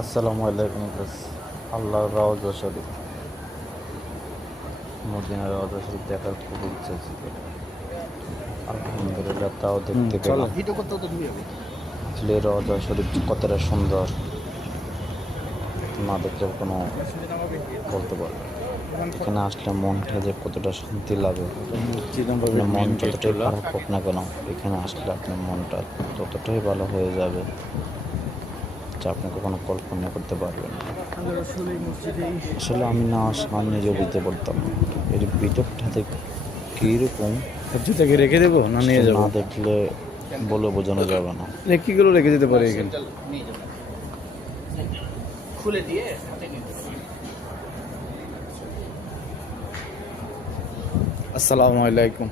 আসসালামু আলাইকুম গাইস। আল্লাহর রওজা শরীফ, মদিনার রওজা শরীফ দেখার খুব ইচ্ছা ছিল। আলহামদুলিল্লাহ তাও দেখতে পেলাম। আসলে রওজা শরীফ কতটা সুন্দর, না দেখলে কোনো বলতে পারবো না। এখানে আসলে মনটা যে কতটা শান্তি লাগে, আপনার মন যতটাই খারাপ হোক না কেন, এখানে আসলে আপনার মনটা ততটাই ভালো হয়ে যাবে যা আপনি কখনো কল্পনা করতে পারবেন না। আসলে আমি না সামনে নিজেও বুঝতে পারতাম না এর ভিতরটা থেকে কীরকম। জুতাকে রেখে দেবো না নিয়ে যাবো? না দেখলে বলে বোঝানো যাবে না। কিগুলো রেখে দিতে পারে এখানে? খুলে দিয়ে আসসালামু আলাইকুম।